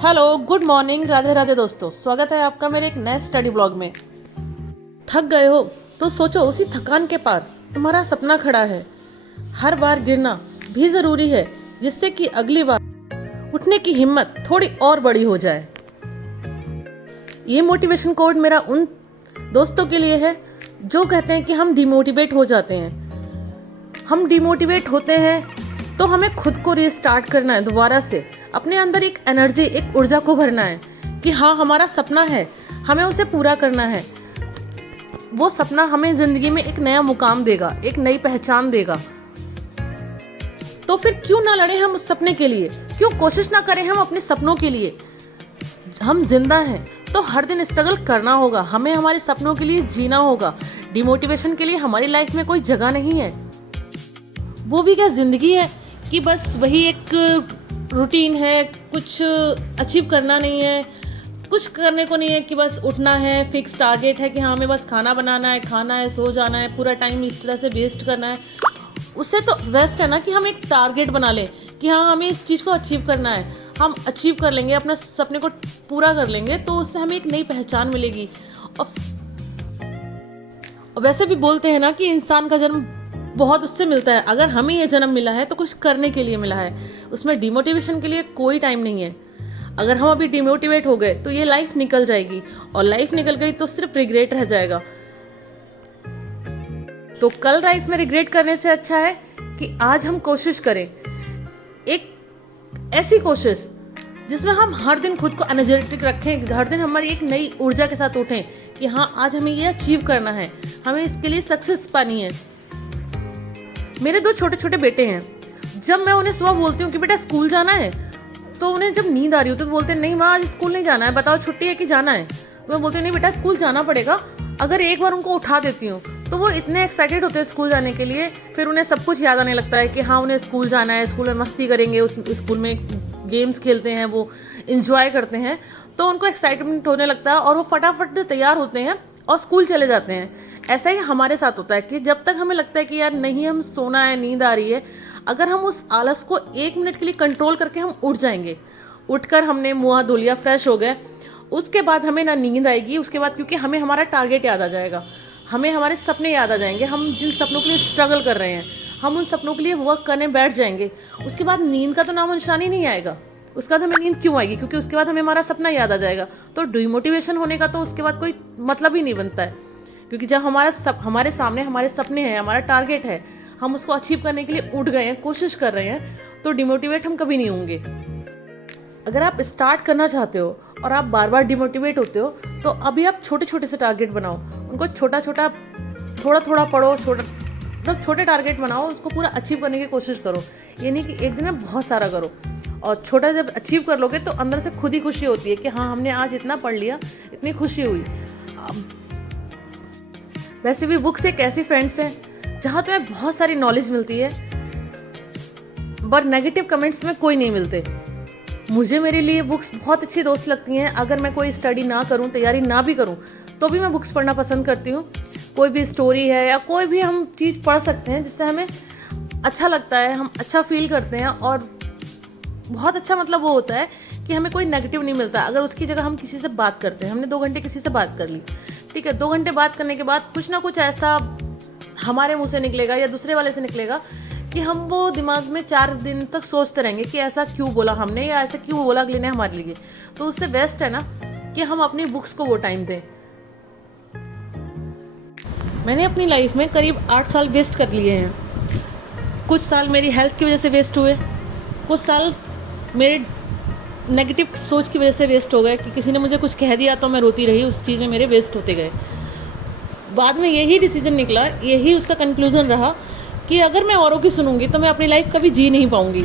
Hello, good morning, Radhe Radhe दोस्तों। स्वागत है आपका मेरे एक नए स्टडी ब्लॉग में। थक गए हो तो सोचो, उसी थकान के पार तुम्हारा सपना खड़ा है। हर बार गिरना भी जरूरी है, जिससे कि अगली बार उठने की हिम्मत थोड़ी और बड़ी हो जाए। ये मोटिवेशन कोड मेरा उन दोस्तों के लिए है जो कहते हैं कि हम डिमोटिवेट हो जाते हैं। हम डिमोटिवेट होते हैं तो हमें खुद को रीस्टार्ट करना है, दोबारा से अपने अंदर एक एनर्जी, एक ऊर्जा को भरना है कि हाँ, हमारा सपना है, हमें उसे पूरा करना है। वो सपना हमें जिंदगी में एक नया मुकाम देगा, एक नई पहचान देगा। तो फिर क्यों ना लड़े हम उस सपने के लिए, क्यों कोशिश ना करें हम अपने सपनों के लिए। हम जिंदा हैं तो हर दिन स्ट्रगल करना होगा, हमें हमारे सपनों के लिए जीना होगा। डिमोटिवेशन के लिए हमारी लाइफ में कोई जगह नहीं है। वो भी क्या जिंदगी है कि बस वही एक रूटीन है, कुछ अचीव करना नहीं है, कुछ करने को नहीं है कि बस उठना है, फिक्स टारगेट है कि हाँ हमें बस खाना बनाना है, खाना है, सो जाना है, पूरा टाइम इस तरह से वेस्ट करना है। उससे तो बेस्ट है ना कि हम एक टारगेट बना लें कि हाँ हमें इस चीज़ को अचीव करना है। हम अचीव कर लेंगे, अपने सपने को पूरा कर लेंगे, तो उससे हमें एक नई पहचान मिलेगी। और वैसे भी बोलते हैं ना कि इंसान का जन्म बहुत उससे मिलता है। अगर हमें ये जन्म मिला है तो कुछ करने के लिए मिला है, उसमें डिमोटिवेशन के लिए कोई टाइम नहीं है। अगर हम अभी डिमोटिवेट हो गए तो ये लाइफ निकल जाएगी, और लाइफ निकल गई तो सिर्फ रिग्रेट रह जाएगा। तो कल लाइफ में रिग्रेट करने से अच्छा है कि आज हम कोशिश करें, एक ऐसी कोशिश जिसमें हम हर दिन खुद को एनर्जेटिक रखें, हर दिन हमारी एक नई ऊर्जा के साथ उठें कि हाँ आज हमें ये अचीव करना है, हमें इसके लिए सक्सेस पानी है। मेरे 2 छोटे छोटे बेटे हैं। जब मैं उन्हें सुबह बोलती हूँ कि बेटा स्कूल जाना है, तो उन्हें जब नींद आ रही होती है तो बोलते हैं नहीं माँ आज स्कूल नहीं जाना है, बताओ छुट्टी है कि जाना है। मैं बोलती हूँ नहीं बेटा स्कूल जाना पड़ेगा। अगर एक बार उनको उठा देती हूँ तो वो इतने एक्साइटेड होते हैं स्कूल जाने के लिए, फिर उन्हें सब कुछ याद आने लगता है कि हाँ उन्हें स्कूल जाना है, स्कूल में मस्ती करेंगे, उस स्कूल में गेम्स खेलते हैं, वो इंजॉय करते हैं, तो उनको एक्साइटमेंट होने लगता है और वो फटाफट तैयार होते हैं और स्कूल चले जाते हैं। ऐसा ही हमारे साथ होता है कि जब तक हमें लगता है कि यार नहीं हम सोना है, नींद आ रही है, अगर हम उस आलस को 1 मिनट के लिए कंट्रोल करके हम उठ जाएंगे, उठकर हमने मुँह हाथ धो लिया, फ्रेश हो गए, उसके बाद हमें ना नींद आएगी उसके बाद, क्योंकि हमें हमारा टारगेट याद आ जाएगा, हमें हमारे सपने याद आ जाएंगे, हम जिन सपनों के लिए स्ट्रगल कर रहे हैं हम उन सपनों के लिए वर्क करने बैठ जाएंगे। उसके बाद नींद का तो नामो निशान ही नहीं आएगा। उसके बाद हमें नींद क्यों आएगी? क्योंकि उसके बाद हमें हमारा सपना याद आ जाएगा। तो डिमोटिवेशन होने का तो उसके बाद कोई मतलब ही नहीं बनता है, क्योंकि जब हमारे सामने हमारे सपने हैं, हमारा टारगेट है, हम उसको अचीव करने के लिए उठ गए हैं, कोशिश कर रहे हैं, तो डिमोटिवेट हम कभी नहीं होंगे। अगर आप स्टार्ट करना चाहते हो और आप बार बार डिमोटिवेट होते हो, तो अभी आप छोटे छोटे से टारगेट बनाओ, उनको छोटा छोटा थोड़ा थोड़ा पढ़ो, मतलब छोटे टारगेट बनाओ, उसको पूरा अचीव करने की कोशिश करो। ये नहीं कि एक दिन में बहुत सारा करो। और छोटा जब अचीव कर लोगे तो अंदर से खुद ही खुशी होती है कि हाँ हमने आज इतना पढ़ लिया, इतनी खुशी हुई। वैसे भी बुक्स एक ऐसी फ्रेंड्स हैं जहाँ तुम्हें बहुत सारी नॉलेज मिलती है, पर नेगेटिव कमेंट्स में कोई नहीं मिलते। मुझे मेरे लिए बुक्स बहुत अच्छी दोस्त लगती हैं। अगर मैं कोई स्टडी ना करूं, तैयारी ना भी करूं, तो भी मैं बुक्स पढ़ना पसंद करती हूँ। कोई भी स्टोरी है या कोई भी हम चीज़ पढ़ सकते हैं जिससे हमें अच्छा लगता है, हम अच्छा फील करते हैं, और बहुत अच्छा मतलब वो होता है कि हमें कोई नेगेटिव नहीं मिलता। अगर उसकी जगह हम किसी से बात करते हैं, हमने 2 घंटे किसी से बात कर ली, ठीक है, 2 घंटे बात करने के बाद कुछ ना कुछ ऐसा हमारे मुंह से निकलेगा या दूसरे वाले से निकलेगा कि हम वो दिमाग में 4 दिन तक सोचते रहेंगे कि ऐसा क्यों बोला हमने, या ऐसा क्यों बोला अगले ने हमारे लिए। तो उससे बेस्ट है ना कि हम अपनी बुक्स को वो टाइम दें। मैंने अपनी लाइफ में करीब 8 साल वेस्ट कर लिए हैं। कुछ साल मेरी हेल्थ की वजह से वेस्ट हुए, कुछ साल मेरे नेगेटिव सोच की वजह से वेस्ट हो गए कि किसी ने मुझे कुछ कह दिया तो मैं रोती रही, उस चीज़ में मेरे वेस्ट होते गए। बाद में यही डिसीजन निकला, यही उसका कंक्लूजन रहा कि अगर मैं औरों की सुनूंगी तो मैं अपनी लाइफ कभी जी नहीं पाऊंगी।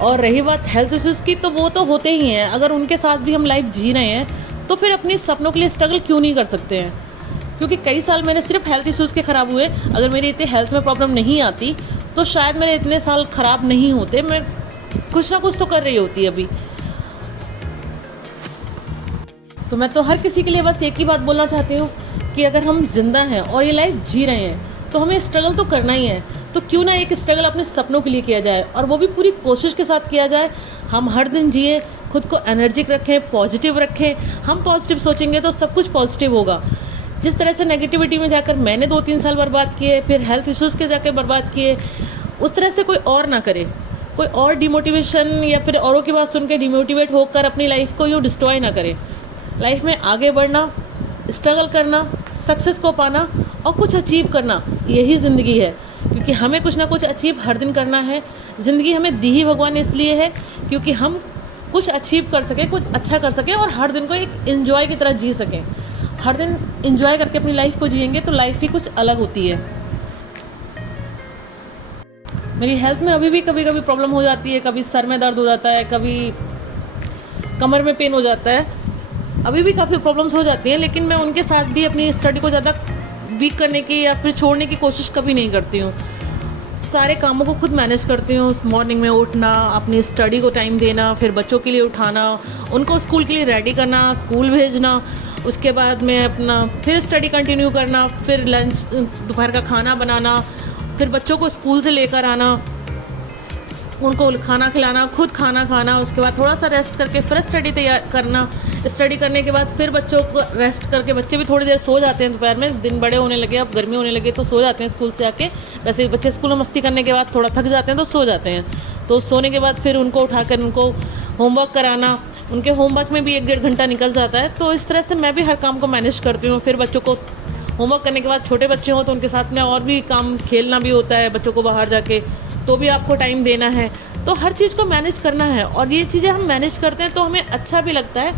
और रही बात हेल्थ इश्यूज़ की, तो वो तो होते ही हैं। अगर उनके साथ भी हम लाइफ जी रहे हैं तो फिर अपने सपनों के लिए स्ट्रगल क्यों नहीं कर सकते हैं? क्योंकि कई साल मेरे सिर्फ हेल्थ इश्यूज़ के ख़राब हुए। अगर मेरी इतने हेल्थ में प्रॉब्लम नहीं आती तो शायद मेरे इतने साल ख़राब नहीं होते। मैं कुछ ना कुछ तो कर रही होती अभी। तो मैं तो हर किसी के लिए बस एक ही बात बोलना चाहती हूँ कि अगर हम जिंदा हैं और ये लाइफ जी रहे हैं तो हमें स्ट्रगल तो करना ही है। तो क्यों ना एक स्ट्रगल अपने सपनों के लिए किया जाए, और वो भी पूरी कोशिश के साथ किया जाए। हम हर दिन जिए खुद को एनर्जिक रखें, पॉजिटिव रखें। हम पॉजिटिव सोचेंगे तो सब कुछ पॉजिटिव होगा। जिस तरह से नेगेटिविटी में जाकर मैंने 2-3 साल बर्बाद किए, फिर हेल्थ इश्यूज़ के जाकर बर्बाद किए, उस तरह से कोई और ना करे। कोई और डिमोटिवेशन या फिर औरों की बात सुन के डिमोटिवेट होकर अपनी लाइफ को यूँ डिस्ट्रॉय ना करे। लाइफ में आगे बढ़ना, स्ट्रगल करना, सक्सेस को पाना और कुछ अचीव करना, यही ज़िंदगी है। क्योंकि हमें कुछ ना कुछ अचीव हर दिन करना है। ज़िंदगी हमें दी ही भगवान ने इसलिए है क्योंकि हम कुछ अचीव कर सकें, कुछ अच्छा कर सकें और हर दिन को एक एंजॉय की तरह जी सकें। हर दिन एंजॉय करके अपनी लाइफ को जिएंगे तो लाइफ ही कुछ अलग होती है। मेरी हेल्थ में अभी भी कभी कभी प्रॉब्लम हो जाती है, कभी सर में दर्द हो जाता है, कभी कमर में पेन हो जाता है, अभी भी काफ़ी प्रॉब्लम्स हो जाती हैं, लेकिन मैं उनके साथ भी अपनी स्टडी को ज़्यादा वीक करने की या फिर छोड़ने की कोशिश कभी नहीं करती हूँ। सारे कामों को खुद मैनेज करती हूँ। मॉर्निंग में उठना, अपनी स्टडी को टाइम देना, फिर बच्चों के लिए उठाना, उनको स्कूल के लिए रेडी करना, स्कूल भेजना, उसके बाद में अपना फिर स्टडी कंटिन्यू करना, फिर लंच, दोपहर का खाना बनाना, फिर बच्चों को स्कूल से लेकर आना, उनको खाना खिलाना, खुद खाना खाना, उसके बाद थोड़ा सा रेस्ट करके फिर स्टडी तैयार करना। स्टडी करने के बाद फिर बच्चों को रेस्ट करके, बच्चे भी थोड़ी देर सो जाते हैं दोपहर में, दिन बड़े होने लगे, अब गर्मी होने लगे तो सो जाते हैं स्कूल से आके। वैसे बच्चे स्कूल में मस्ती करने के बाद थोड़ा थक जाते हैं तो सो जाते हैं। तो सोने के बाद फिर उनको उठाकर उनको होमवर्क कराना, उनके होमवर्क में भी 1-1.5 घंटा निकल जाता है। तो इस तरह से मैं भी हर काम को मैनेज करती हूँ। फिर बच्चों को होमवर्क करने के बाद, छोटे बच्चे हों तो उनके साथ में और भी काम, खेलना भी होता है बच्चों को बाहर जाके, तो भी आपको टाइम देना है। तो हर चीज़ को मैनेज करना है और ये चीज़ें हम मैनेज करते हैं तो हमें अच्छा भी लगता है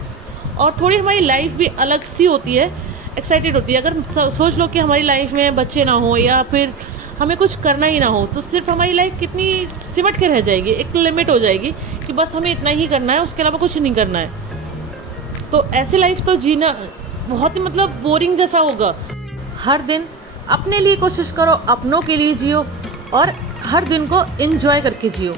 और थोड़ी हमारी लाइफ भी अलग सी होती है, एक्साइटेड होती है। अगर सोच लो कि हमारी लाइफ में बच्चे ना हो या फिर हमें कुछ करना ही ना हो तो सिर्फ हमारी लाइफ कितनी सिमट के रह जाएगी, एक लिमिट हो जाएगी कि बस हमें इतना ही करना है, उसके अलावा कुछ नहीं करना है। तो ऐसी लाइफ तो जीना बहुत ही मतलब बोरिंग जैसा होगा। हर दिन अपने लिए कोशिश करो, अपनों के लिए जियो और हर दिन को एंजॉय करके जियो।